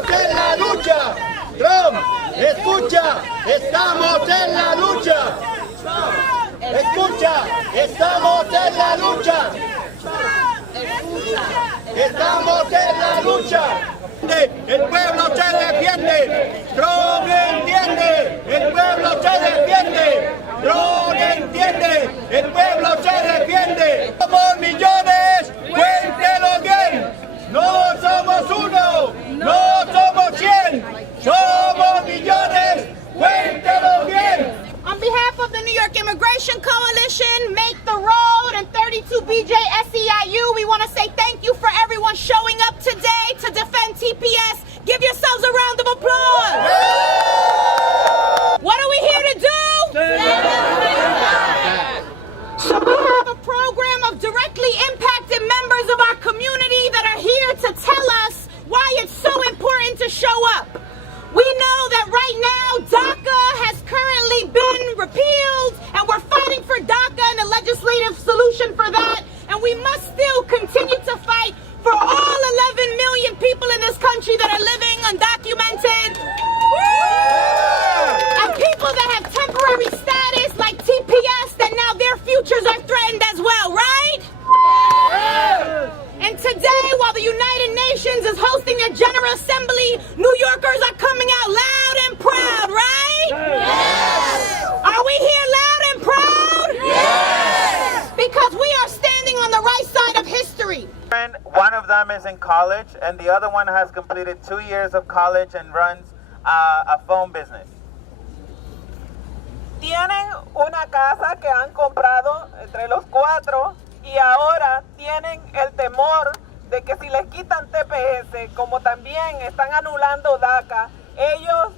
estamos en la lucha. Trump, escucha, estamos en la lucha. Escucha, estamos en la lucha. Estamos en la lucha. El pueblo se defiende. Trump entiende. El pueblo se defiende. Trump entiende. El pueblo se defiende. Somos millones. Cuéntelo bien. No somos uno. No somos 100. Somos millones. Cuéntelo bien. On behalf of the New York Immigration Coalition, Make the Road, and 32BJ SEIU, we want to say thank you for everyone showing up today to defend TPS. Give yourselves a round of applause. What are we here to do? So we have a program of directly impacted members of our community that are here to tell us why it's so important to show up. We know that right now DACA has currently been repealed, and we're fighting for DACA and a legislative solution for that, and we must still continue to fight for all 11 million people in this country that are living undocumented, and people that have temporary status like TPS, that now their futures are threatened as well, right? And today, while the United Nations is hosting their General Assembly, New Yorkers are coming out loud and proud, right? Yes! Are we here loud and proud? Yes! Because we are standing on the right side of history. One of them is in college, and the other one has completed 2 years of college and runs a phone business. Tienen una casa que han comprado entre los cuatro y ahora tienen el temor de que si les quitan TPS, como también están anulando DACA, ellos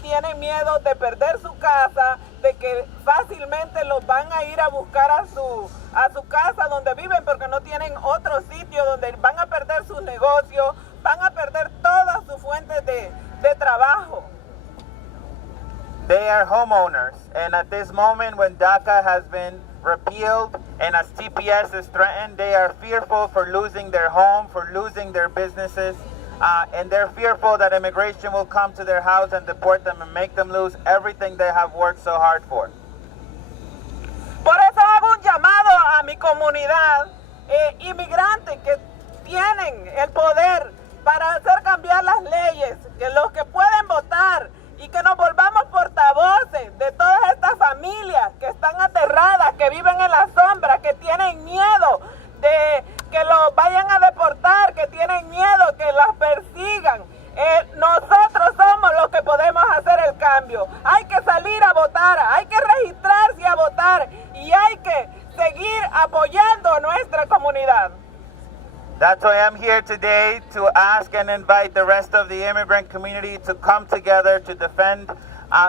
tienen miedo de perder su casa, de que fácilmente los van a ir a buscar a su casa donde viven porque no tienen otro sitio, donde van a perder sus negocios, van a perder todas sus fuentes de trabajo. They are homeowners, and at this moment when DACA has been repealed and as TPS is threatened, they are fearful for losing their home, for losing their businesses, and they're fearful that immigration will come to their house and deport them and make them lose everything they have worked so hard for. Por eso hago un llamado a mi comunidad, inmigrantes que tienen el poder para hacer cambiar las leyes, que los que pueden votar, y que nos volvamos portavoces de todas estas familias que están aterradas, que viven en la sombra, que tienen miedo de que los vayan a deportar, que tienen miedo que las persigan. Nosotros somos los que podemos hacer el cambio. Hay que salir a votar, hay que registrarse a votar y hay que seguir apoyando a nuestra comunidad. That's why I'm here today to ask and invite the rest of the immigrant community to come together to defend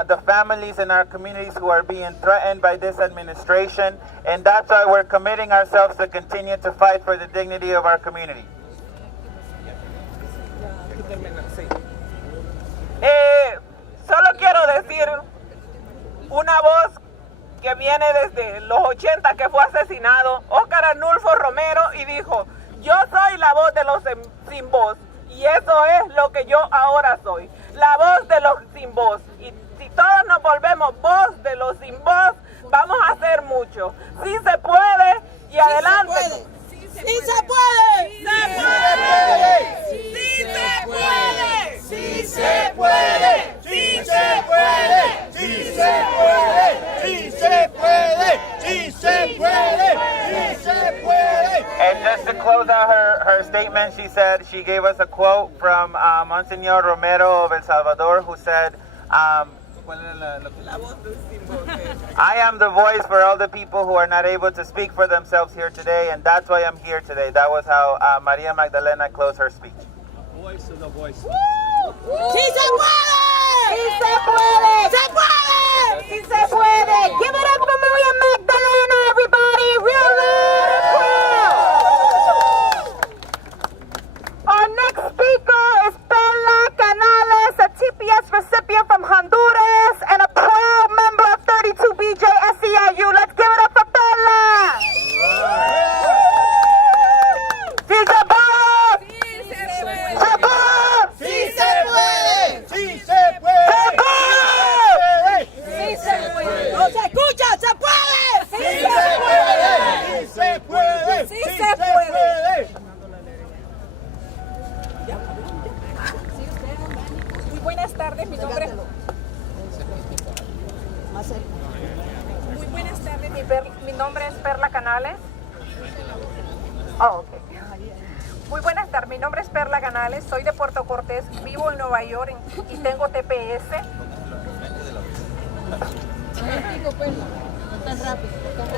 the families in our communities who are being threatened by this administration. And that's why we're committing ourselves to continue to fight for the dignity of our community. Solo quiero decir una voz que viene desde los 80, que fue asesinado, Óscar Arnulfo Romero, y dijo: yo soy la voz de los sin voz, y eso es lo que yo ahora soy, la voz de los sin voz. Y si todos nos volvemos voz de los sin voz, vamos a hacer mucho. Sí se puede, y adelante. ¡Sí se puede! ¡Sí se puede! ¡Sí se puede! ¡Sí se puede! ¡Sí se puede! ¡Sí se puede! ¡Sí se puede! ¡Sí se puede! ¡Sí se puede! And just to close out her statement, she said, she gave us a quote from Monsignor Romero of El Salvador, who said, I am the voice for all the people who are not able to speak for themselves here today, and that's why I'm here today. That was how Maria Magdalena closed her speech. Voice of the voice. ¡Sí se puede! ¡Sí se puede! ¡Se puede! ¡Sí se puede! Give it up for Maria Magdalena, everybody! Real loud and proud! Our next speaker is Bella Canales, a TPS recipient from Honduras and a proud member of 32BJ SEIU. Let's give it up for Bella! ¡Sí se puede! ¡Sí se puede! ¡Sí se puede! tardes, mi nombre es... Muy buenas tardes, mi nombre es Perla Canales. Oh, okay. Muy buenas tardes, mi nombre es Perla Canales, soy de Puerto Cortés, vivo en Nueva York y tengo TPS.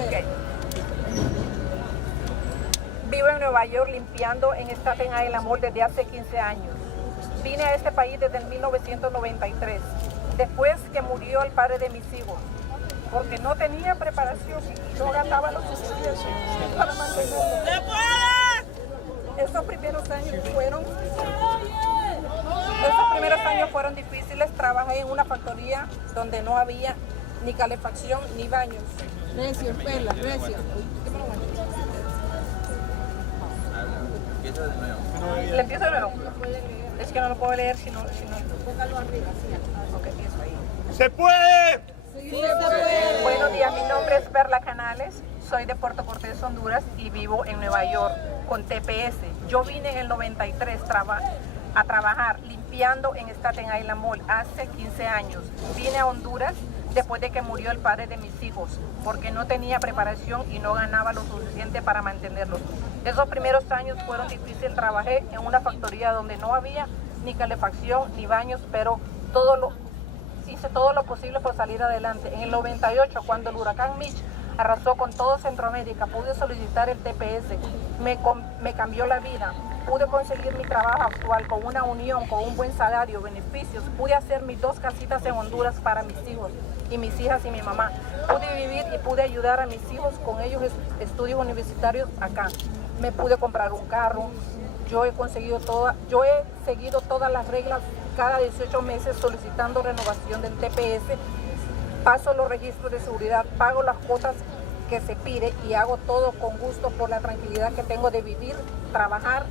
Okay. Vivo en Nueva York limpiando en Staten Island Mall desde hace 15 años. Vine a este país desde el 1993, después que murió el padre de mis hijos, porque no tenía preparación y no ganaba lo suficiente para mantenerlo. Esos primeros años fueron difíciles. Trabajé en una factoría donde no había ni calefacción ni baños. Recio, Perla, recio. ¿Le empiezo de nuevo? Es que no lo puedo leer si no. Póngalo arriba, sí. Ok, empiezo ahí. ¡Se puede! Sí, se puede. Buenos días, mi nombre es Perla Canales, soy de Puerto Cortés, Honduras y vivo en Nueva York con TPS. Yo vine en el 93 a trabajar limpiando en Staten Island Mall hace 15 años. Vine a Honduras después de que murió el padre de mis hijos, porque no tenía preparación y no ganaba lo suficiente para mantenerlos. Esos primeros años fueron difíciles. Trabajé en una factoría donde no había ni calefacción ni baños, pero hice todo lo posible por salir adelante. En el 98, cuando el huracán Mitch arrasó con todo Centroamérica, pude solicitar el TPS, me cambió la vida. Pude conseguir mi trabajo actual con una unión, con un buen salario, beneficios. Pude hacer mis 2 casitas en Honduras para mis hijos y mis hijas y mi mamá. Pude vivir y pude ayudar a mis hijos con ellos estudios universitarios acá. Me pude comprar un carro. Yo he seguido todas las reglas cada 18 meses solicitando renovación del TPS. Paso los registros de seguridad, pago las cuotas que se pide y hago todo con gusto por la tranquilidad que tengo de vivir, trabajar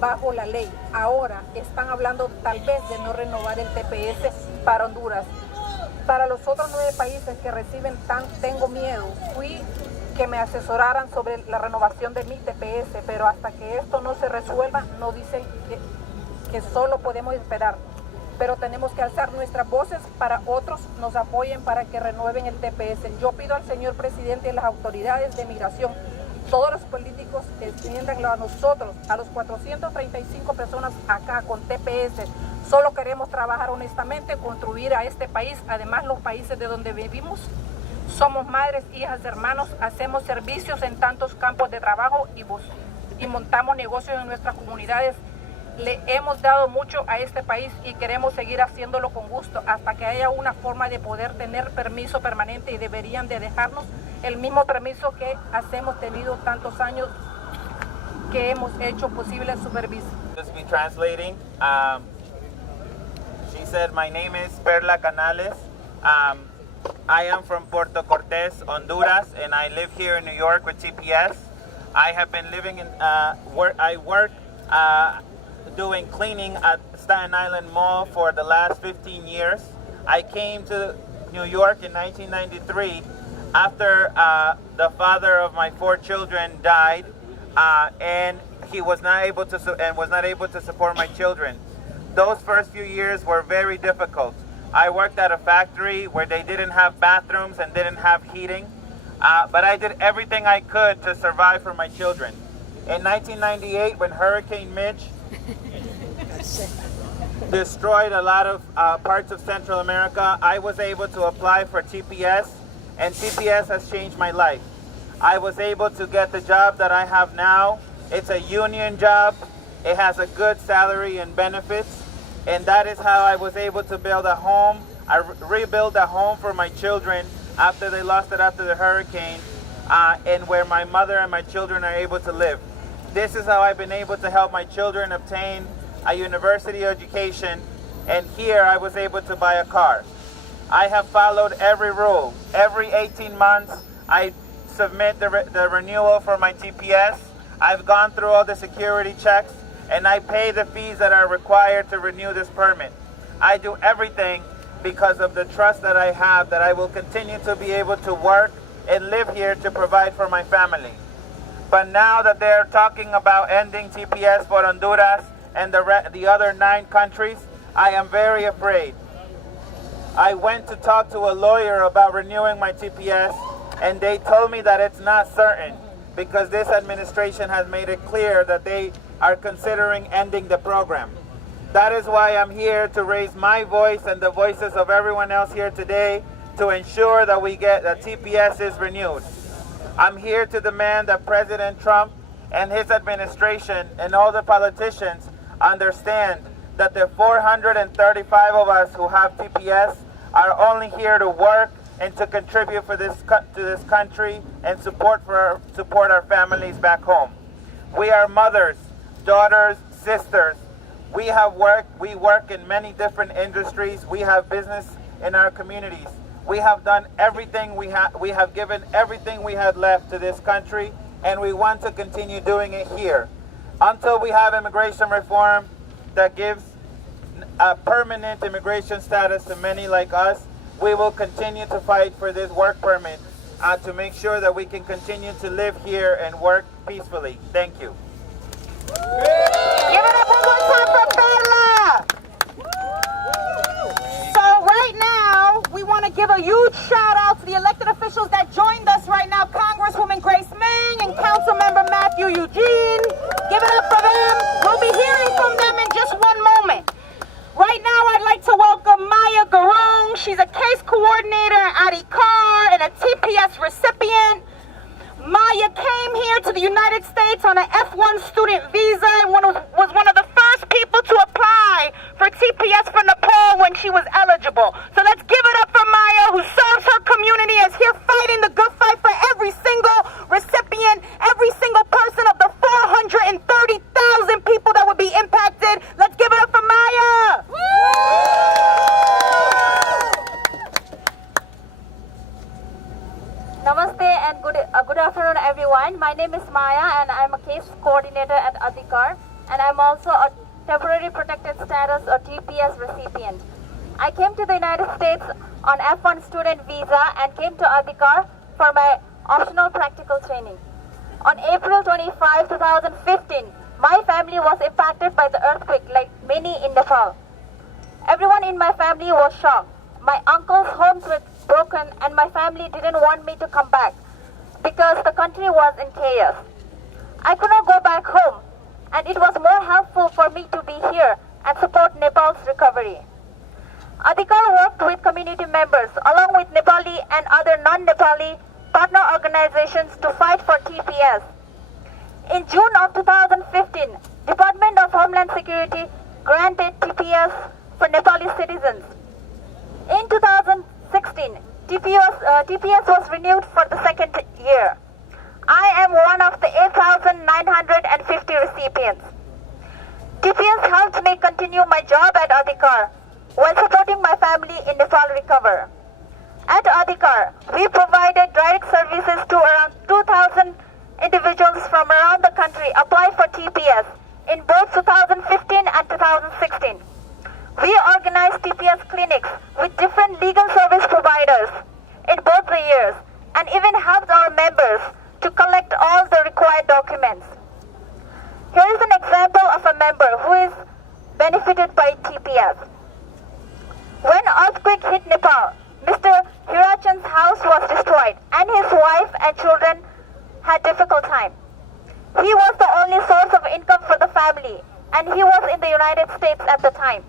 bajo la ley. Ahora están hablando tal vez de no renovar el TPS para Honduras. Para los otros 9 países que reciben tengo miedo. Fui que me asesoraran sobre la renovación de mi TPS, pero hasta que esto no se resuelva, nos dicen que solo podemos esperar. Pero tenemos que alzar nuestras voces para otros nos apoyen para que renueven el TPS. Yo pido al señor presidente y las autoridades de migración, todos los políticos, extiéndanlo a nosotros, a los 435 personas acá con TPS. Solo queremos trabajar honestamente, contribuir a este país. Además, los países de donde vivimos, somos madres, hijas, hermanos, hacemos servicios en tantos campos de trabajo y montamos negocios en nuestras comunidades. Le hemos dado mucho a este país y queremos seguir haciéndolo con gusto hasta que haya una forma de poder tener permiso permanente, y deberían de dejarnos el mismo permiso que hemos tenido tantos años que hemos hecho posible su servicio. Just be translating. She said, my name is Perla Canales. I am from Puerto Cortés, Honduras, and I live here in New York with TPS. I have been living in, I work doing cleaning at Staten Island Mall for the last 15 years. I came to New York in 1993 after the father of my 4 children died, and he was not able to support my children. Those first few years were very difficult. I worked at a factory where they didn't have bathrooms and didn't have heating, but I did everything I could to survive for my children. In 1998, when Hurricane Mitch destroyed a lot of parts of Central America, I was able to apply for TPS, and TPS has changed my life. I was able to get the job that I have now. It's a union job. It has a good salary and benefits, and that is how I was able to build a home. I rebuilt a home for my children after they lost it after the hurricane, and where my mother and my children are able to live. This is how I've been able to help my children obtain a university education, and here I was able to buy a car. I have followed every rule. Every 18 months, I submit the renewal for my TPS. I've gone through all the security checks, and I pay the fees that are required to renew this permit. I do everything because of the trust that I have that I will continue to be able to work and live here to provide for my family. But now that they're talking about ending TPS for Honduras and the other 9 countries, I am very afraid. I went to talk to a lawyer about renewing my TPS, and they told me that it's not certain because this administration has made it clear that they are considering ending the program. That is why I'm here to raise my voice and the voices of everyone else here today to ensure that that TPS is renewed. I'm here to demand that President Trump and his administration and all the politicians understand that the 435 of us who have TPS are only here to work and to contribute to this country and support our families back home. We are mothers, daughters, sisters. We work in many different industries. We have business in our communities. We have done everything we have given everything we had left to this country, and we want to continue doing it here. Until we have immigration reform that gives a permanent immigration status to many like us, we will continue to fight for this work permit to make sure that we can continue to live here and work peacefully. Thank you. Give it up one more time for Bella! So right now, we want to give a huge shout out to the elected officials that joined us right now, Congresswoman Grace Meng and Councilmember Mathieu Eugene. Give it up for them. We'll be hearing from them in just one moment. Right now, I'd like to welcome Maya Garong. She's a case coordinator at ICAR and a TPS recipient. Maya came here to the United States on an F1 student visa and was one of the first people to apply for TPS for Nepal when she was eligible. So let's give it up for Maya, who serves her community, is here fighting the good fight for every single recipient, every single person of the 430,000 people that would be impacted. Let's give it up for Maya! Namaste and good afternoon everyone. My name is Maya and I'm a case coordinator at Adhikar, and I'm also a temporary protected status or TPS recipient. I came to the United States on F1 student visa and came to Adhikar for my optional practical training. On April 25, 2015, my family was impacted by the earthquake like many in Nepal. Everyone in my family was shocked. My uncle's homes were broken and my family didn't want me to come back because the country was in chaos. I could not go back home, and it was more helpful for me to be here and support Nepal's recovery. Adhikar worked with community members along with Nepali and other non-Nepali partner organizations to fight for TPS. In June of 2015, Department of Homeland Security granted TPS for Nepali citizens. In 2016, TPS was renewed for the second year. I am one of the 8,950 recipients. TPS helped me continue my job at Adhikar while supporting my family in Nepal recover. At Adhikar, we provided direct services to around 2,000 individuals from around the country apply for TPS in both 2015 and 2016. We organized TPS clinics with different legal service providers in both the years and even helped our members to collect all the required documents. Here is an example of a member who is benefited by TPS. When earthquake hit Nepal, Mr. Hirachan's house was destroyed and his wife and children had difficult time. He was the only source of income for the family and he was in the United States at the time.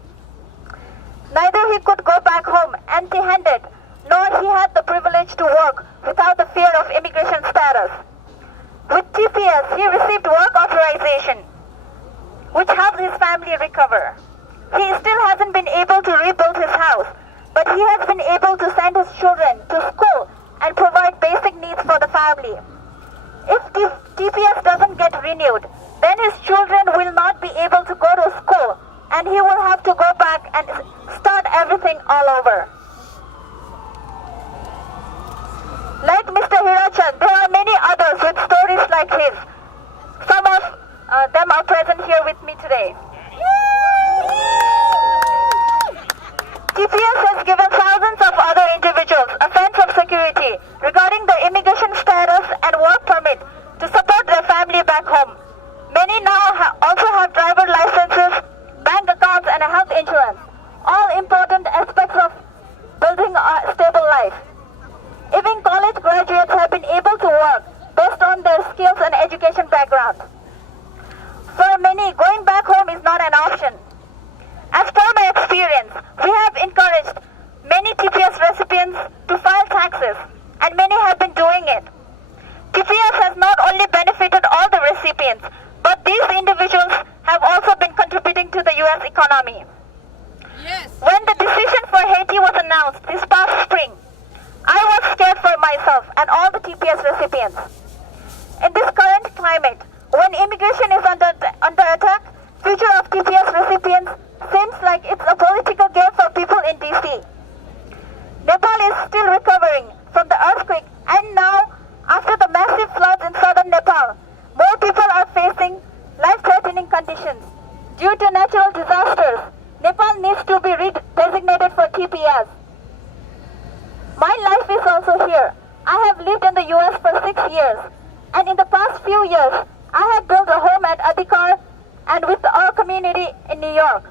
Neither he could go back home empty-handed, nor he had the privilege to work without the fear of immigration status. With TPS, he received work authorization, which helped his family recover. He still hasn't been able to rebuild his house, but he has been able to send his children to school and provide basic needs for the family. If TPS doesn't get renewed, then his children will not be able to go to school, and he will have to go back and start everything all over. Like Mr. Hirachan, there are many others with stories like his. Some of them are present here with me today. TPS has given thousands of other individuals a sense of security regarding their immigration status and work permit to support their family back home. Many now also have driver licenses, bank accounts, and a health insurance, all important aspects of ground. For many, going back home is not an option. As per my experience, we have encouraged many TPS recipients to file taxes, and many have been doing it. TPS has not only benefited all the recipients, but these individuals have also been contributing to the U.S. economy. Yes. When the decision for Haiti was announced this past spring, I was scared for myself and all the TPS recipients. In this current climate, when immigration is under attack, future of TPS recipients seems like it's a political game for people in DC. Nepal is still recovering from the earthquake, and now, after the massive floods in southern Nepal, more people are facing life-threatening conditions. Due to natural disasters, Nepal needs to be designated for TPS. My life is also here. I have lived in the US for 6 years, and in the past few years, I have built a home at Adhikar and with our community in New York.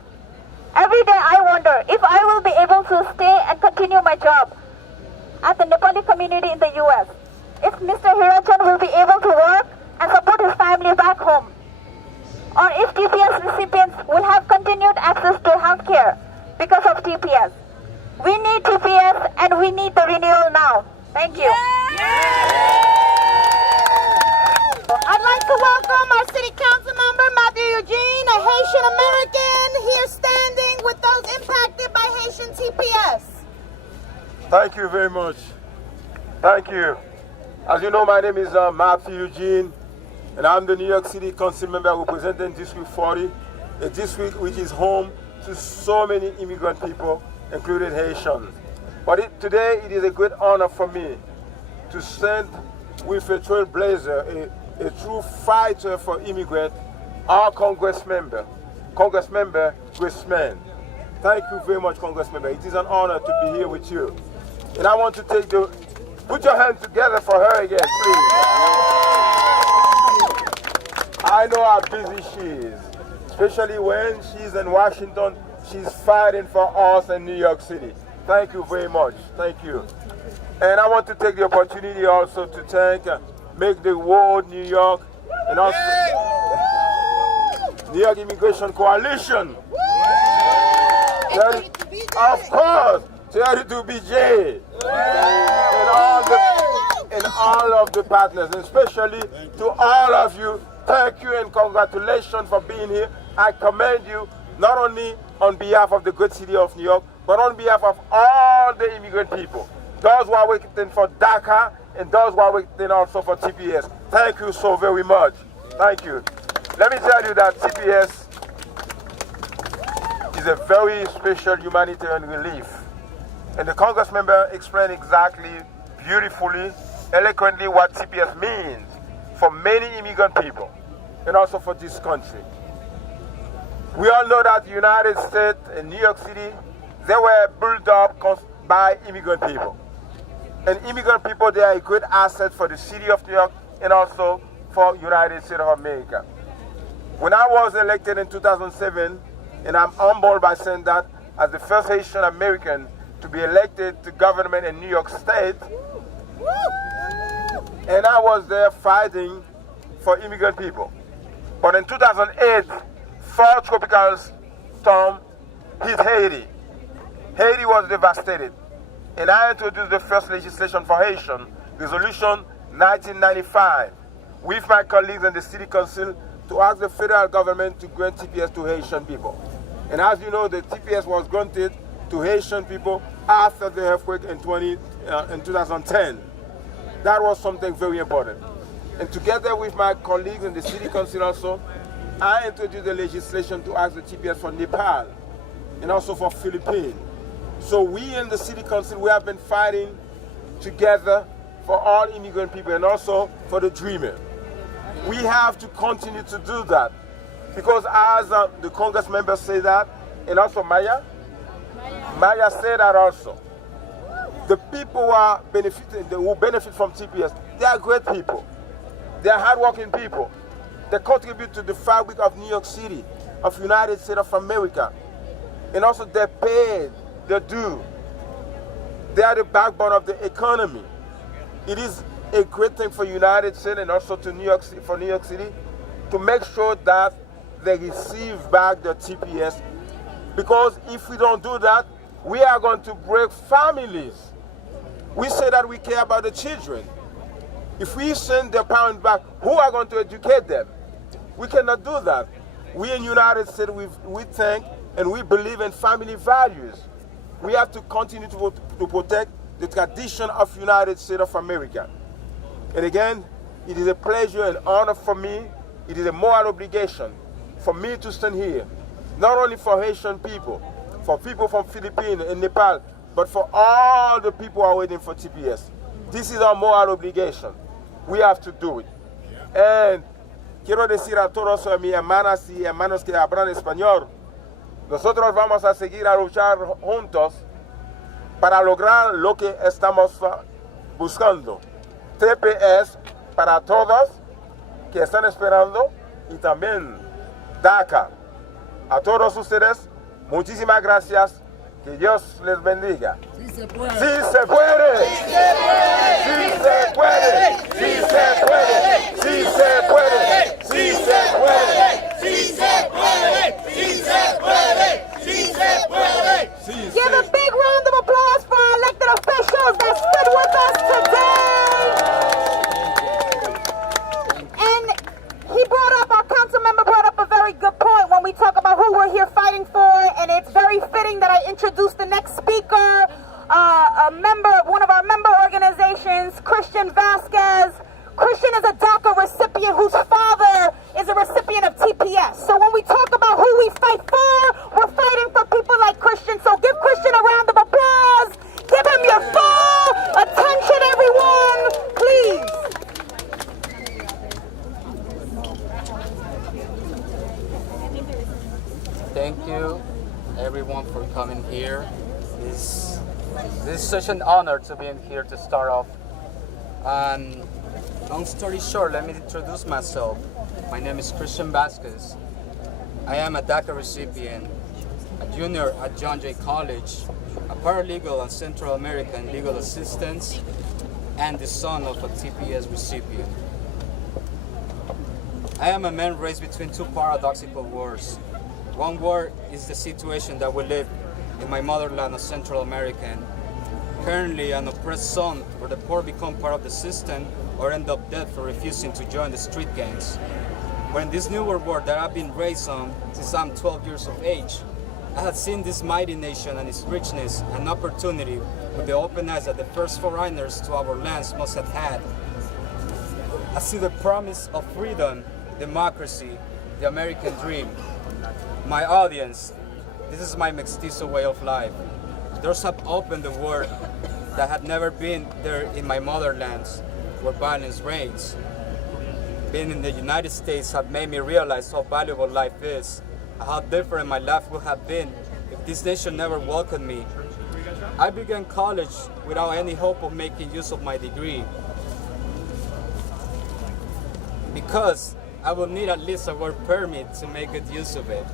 Every day I wonder if I will be able to stay and continue my job at the Nepali community in the US. If Mr. Hirachan will be able to work and support his family back home. Or if TPS recipients will have continued access to health care because of TPS. We need TPS and we need the renewal now. Thank you. I'd like to welcome our City Council member, Mathieu Eugene, a Haitian American, here standing with those impacted by Haitian TPS. Thank you very much. Thank you. As you know, my name is Mathieu Eugene, and I'm the New York City Council member representing District 40, a district which is home to so many immigrant people, including Haitians. But today it is a great honor for me to stand with a trailblazer, a true fighter for immigrants, our Congressmember Graceman. Thank you very much, Congressmember. It is an honor to be here with you. And I want to put your hands together for her again, please. I know how busy she is, especially when she's in Washington. She's fighting for us in New York City. Thank you very much. Thank you. And I want to take the opportunity also to thank Make the World New York and also New York Immigration Coalition. Of course, 32BJ and all of the partners, and especially to all of you. Thank you and congratulations for being here. I commend you not only on behalf of the good city of New York, but on behalf of all the immigrant people. Those who are waiting for DACA and those who are waiting also for TPS. Thank you so very much. Thank you. Let me tell you that TPS is a very special humanitarian relief. And the Congressmember explained exactly, beautifully, eloquently what TPS means for many immigrant people and also for this country. We all know that the United States and New York City, they were built up by immigrant people. And immigrant people, they are a great asset for the city of New York and also for United States of America. When I was elected in 2007, and I'm humbled by saying that as the first Haitian American to be elected to government in New York State, and I was there fighting for immigrant people. But in 2008, 4 tropical storms hit Haiti. Haiti was devastated. And I introduced the first legislation for Haitian, Resolution 1995, with my colleagues in the City Council to ask the federal government to grant TPS to Haitian people. And as you know, the TPS was granted to Haitian people after the earthquake in 2010. That was something very important. And together with my colleagues in the City Council also, I introduced the legislation to ask the TPS for Nepal and also for Philippines. So we in the City Council, we have been fighting together for all immigrant people and also for the dreamer. We have to continue to do that because as the Congress members say that, and also Maya said that also. The people who are who benefit from TPS, they are great people. They are hardworking people. They contribute to the fabric of New York City, of United States of America. And also they pay their due. They are the backbone of the economy. It is a great thing for United States and also to New York City, for New York City to make sure that they receive back the TPS. Because if we don't do that, we are going to break families. We say that we care about the children. If we send the parents back, who are going to educate them? We cannot do that. We in the United States, we think and we believe in family values. We have to continue to protect the tradition of United States of America. And again, it is a pleasure and honor for me. It is a moral obligation for me to stand here, not only for Haitian people, for people from Philippines and Nepal, but for all the people who are waiting for TPS. This is our moral obligation. We have to do it. And quiero decir a todos mis hermanas y hermanos que hablan español, nosotros vamos a seguir a luchar juntos para lograr lo que estamos buscando. TPS para todos que están esperando y también DACA. A todos ustedes, muchísimas gracias. Que Dios les bendiga. Sí se puede. Sí se puede. Sí se puede. Sí se puede. Sí se puede. Sí se puede. Sí se puede. Sí se puede. Sí se puede. Give a big round of applause for our elected officials that stood with us today. And he brought up, our council member brought up a very good point when we talk about who we're here fighting for, and it's very fitting that I introduce the next speaker, a member of one of our member organizations, Christian Vasquez. Christian is a DACA recipient whose father is a recipient of TPS. So when we talk about who we fight for, we're fighting for people like Christian. So give Christian a round of applause. Give him your full attention, everyone, please. Thank you, everyone, for coming here. This is such an honor to be in here to start off. And long story short, let me introduce myself. My name is Christian Vasquez. I am a DACA recipient, a junior at John Jay College, a paralegal and Central American legal assistant, and the son of a TPS recipient. I am a man raised between two paradoxical worlds. One word is the situation that we live in my motherland of Central American. Currently an oppressed son where the poor become part of the system or end up dead for refusing to join the street gangs. When this newer world that I've been raised on since I'm 12 years of age, I had seen this mighty nation and its richness and opportunity with the open eyes that the first foreigners to our lands must have had. I see the promise of freedom, democracy, the American dream. My audience, this is my mestizo way of life. Doors have opened the world that had never been there in my motherlands where violence reigns. Being in the United States have made me realize how valuable life is, how different my life would have been if this nation never welcomed me. I began college without any hope of making use of my degree because I will need at least a work permit to make good use of it.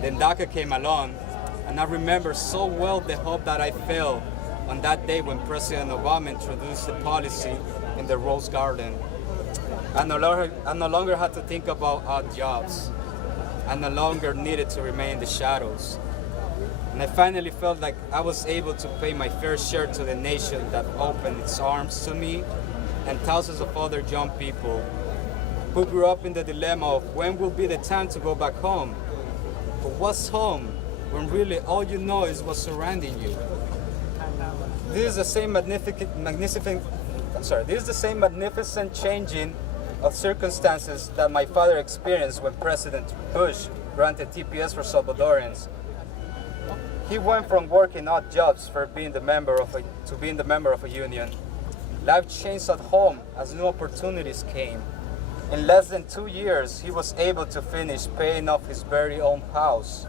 Then DACA came along, and I remember so well the hope that I felt on that day when President Obama introduced the policy in the Rose Garden. I no longer had to think about odd jobs. I no longer needed to remain in the shadows. And I finally felt like I was able to pay my fair share to the nation that opened its arms to me and thousands of other young people who grew up in the dilemma of when will be the time to go back home. But what's home when really all you know is what's surrounding you? This is the same magnificent changing of circumstances that my father experienced when President Bush granted TPS for Salvadorans. He went from working odd jobs for being the member of a union. Life changed at home as new opportunities came. In less than 2 years, he was able to finish paying off his very own house.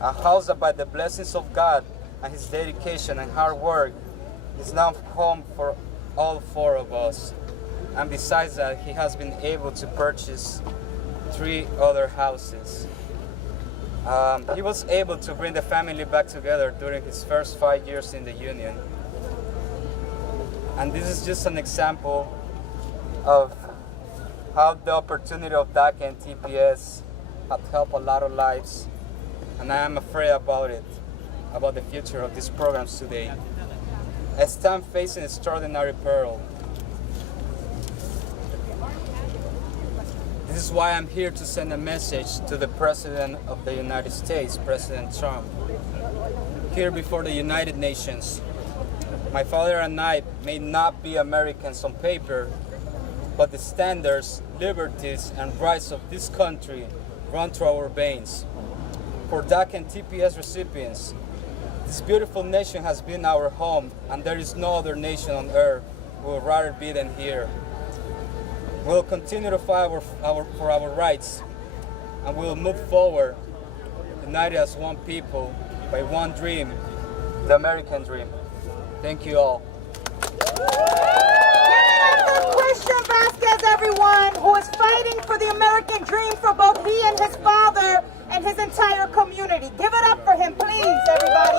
A house that by the blessings of God and his dedication and hard work is now home for all 4 of us. And besides that, he has been able to purchase 3 other houses. He was able to bring the family back together during his first 5 years in the union. And this is just an example of how the opportunity of DACA and TPS have helped a lot of lives, and I am afraid about it, about the future of these programs today. I stand facing extraordinary peril. This is why I'm here to send a message to the President of the United States, President Trump. Here before the United Nations, my father and I may not be Americans on paper, but the standards, liberties, and rights of this country run through our veins. For DACA and TPS recipients, this beautiful nation has been our home, and there is no other nation on earth who would rather be than here. We'll continue to fight for our rights, and we'll move forward, united as one people, by one dream, the American dream. Thank you all. Christian Vasquez, everyone, who is fighting for the American dream for both he and his father and his entire community. Give it up for him, please, everybody.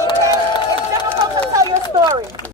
It's difficult to tell your story.